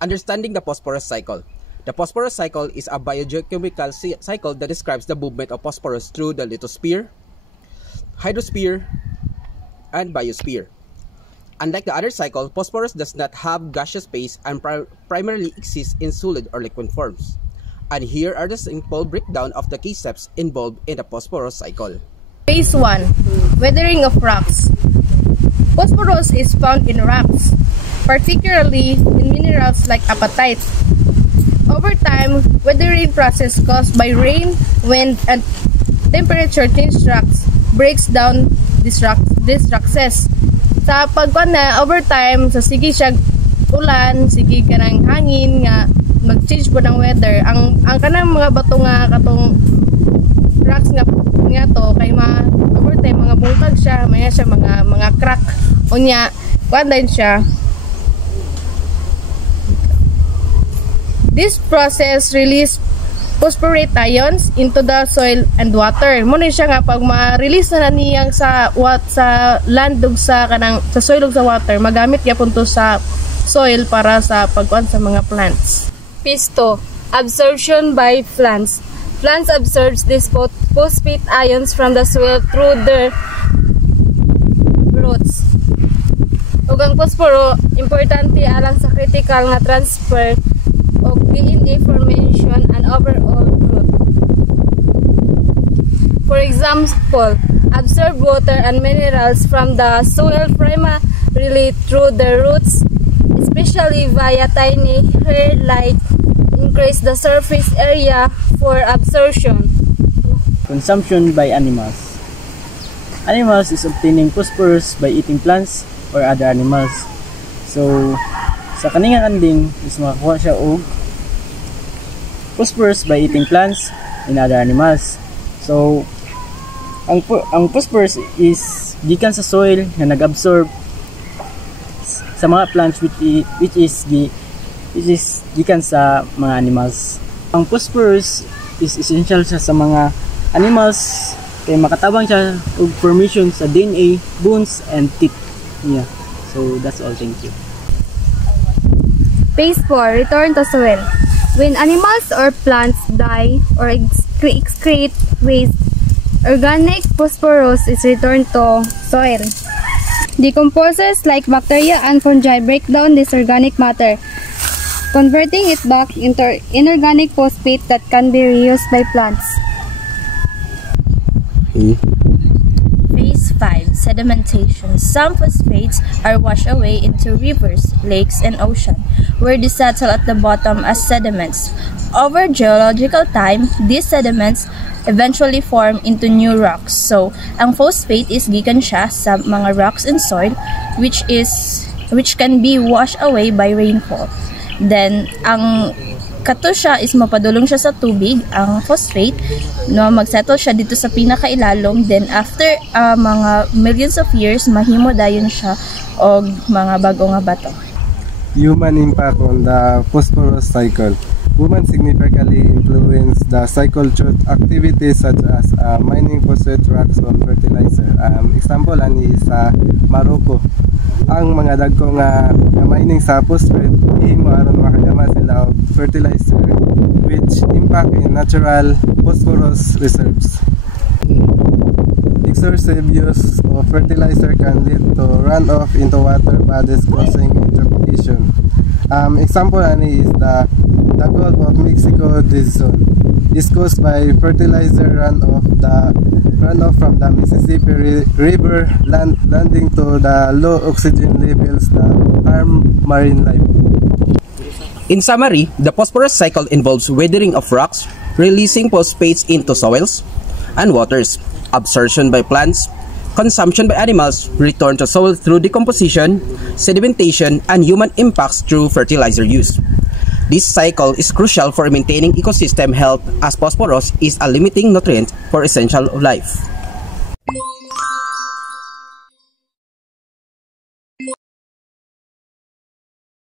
Understanding the phosphorus cycle. The phosphorus cycle is a biogeochemical cycle that describes the movement of phosphorus through the lithosphere, hydrosphere, and biosphere. Unlike the other cycle, phosphorus does not have gaseous phase and primarily exists in solid or liquid forms. And here are the simple breakdown of the key steps involved in the phosphorus cycle. Phase 1. Weathering of rocks. Phosphorus is found in rocks, particularly in minerals like apatite. Over time, weathering process caused by rain, wind, and temperature change rocks breaks down these rocks. Sa pagkuan na over time, sa sige siya ulan, sige ka ng hangin nga mag-change po ng weather. Ang kanang mga bato nga katong rocks nga to kay over time mga bungkag siya, maya siya mga crack. Unya, kuan din siya. This process release phosphorate ions into the soil and water. Muna siya nga pag ma-release na niyang sa land ug sa soil ug sa water, magamit gyapon to sa soil para sa pagkuan sa mga plants. Phase 2. Absorption by plants. Plants absorbs these phosphate ions from the soil through their roots. Ug ang posporo importante alang sa critical nga transfer of DNA formation and overall growth. For example, absorb water and minerals from the soil primarily through the roots, especially via tiny hair-like, increase the surface area for absorption. Consumption by animals. Animals is obtaining phosphorus by eating plants or other animals. So, sa kaningang anding is makakuha siya og phosphorus by eating plants and other animals. So, ang phosphorus is gikan sa soil na nag-absorb sa mga plants which is gikan sa mga animals. Ang phosphorus is essential siya sa mga animals kay makatabang siya og formation sa DNA, bones, and teeth. Yeah. So, that's all. Thank you. Phase 4. Return to soil. When animals or plants die or excrete waste, organic phosphorus is returned to soil. Decomposers like bacteria and fungi break down this organic matter, converting it back into inorganic phosphate that can be reused by plants. Phase 5. Sedimentation. Some phosphates are washed away into rivers, lakes, and ocean, where they settle at the bottom as sediments. Over geological time, these sediments eventually form into new rocks. So, ang phosphate is gikan siya sa mga rocks and soil which can be washed away by rainfall. Then, ang kato siya is mapadulong siya sa tubig, ang phosphate, no, magsettle siya dito sa pinakailalom. Then, after mga millions of years, mahimo dayon siya og mga bago nga bato. Human impact on the phosphorus cycle. Women significantly influence the cycle through activities such as mining phosphate rocks on fertilizer. Example ani sa Morocco. Ang mga dagko nga mining sa phosphate ihimo aron makagama sila og fertilizer which impact in natural phosphorus reserves. Excessive use of fertilizer can lead to runoff into water bodies causing eutrophication. Example ani is the Gulf of Mexico zone is caused by fertilizer runoff from the Mississippi River landing to the low oxygen levels that harm marine life. In summary, the phosphorus cycle involves weathering of rocks, releasing phosphates into soils and waters, absorption by plants, consumption by animals, return to soil through decomposition, sedimentation, and human impacts through fertilizer use. This cycle is crucial for maintaining ecosystem health as phosphorus is a limiting nutrient for essential life.